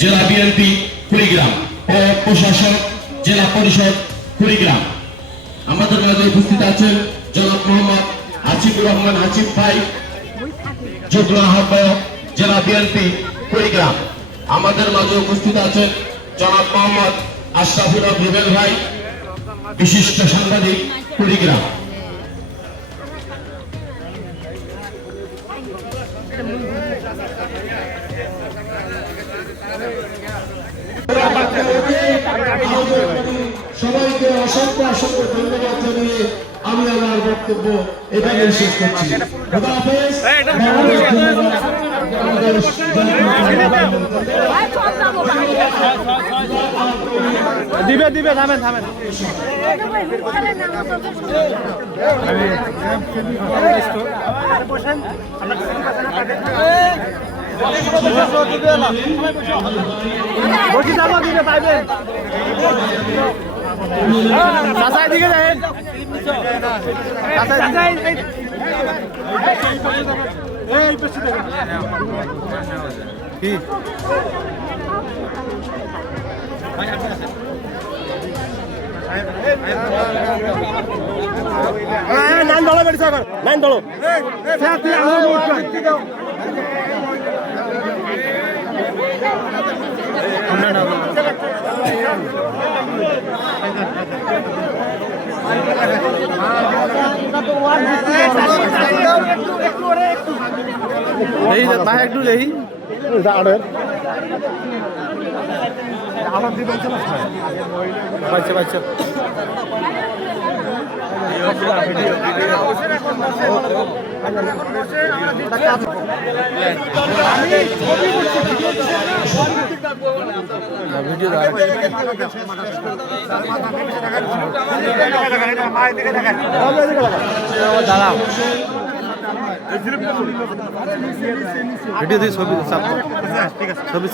জেলা বিএনপি কুড়িগ্রাম ও প্রশাসক জেলা পরিষদ কুড়িগ্রাম। আমাদের মাঝে উপস্থিত আছেন জনাব মোহাম্মদ আসিফুর রহমান আসিফ ভাই, যুগ্ম আহ্বায়ক জেলা বিএনপি কুড়িগ্রাম। আমাদের মাঝে উপস্থিত আছেন জনাব মোহাম্মদ আশরাফুল হক রুবেল ভাই, বিশিষ্ট সাংবাদিক কুড়িগ্রাম। সবাইকে অসংখ্য অসংখ্য ধন্যবাদ জানিয়ে আমি আমার বক্তব্য এখানে শেষ করছি। খোদা হাফেজ। দিবে দিবে থামেন থামেন বসি যাবো দিকে পাইবেন চাচাই দিকে যাবেন কি নাইন দলো বেড়েছে নাইন দলো ভাই একটু দেখি আমার দিবেন বাচ্চা বাচ্চা ভিডিও দিয়ে ছবি ছবি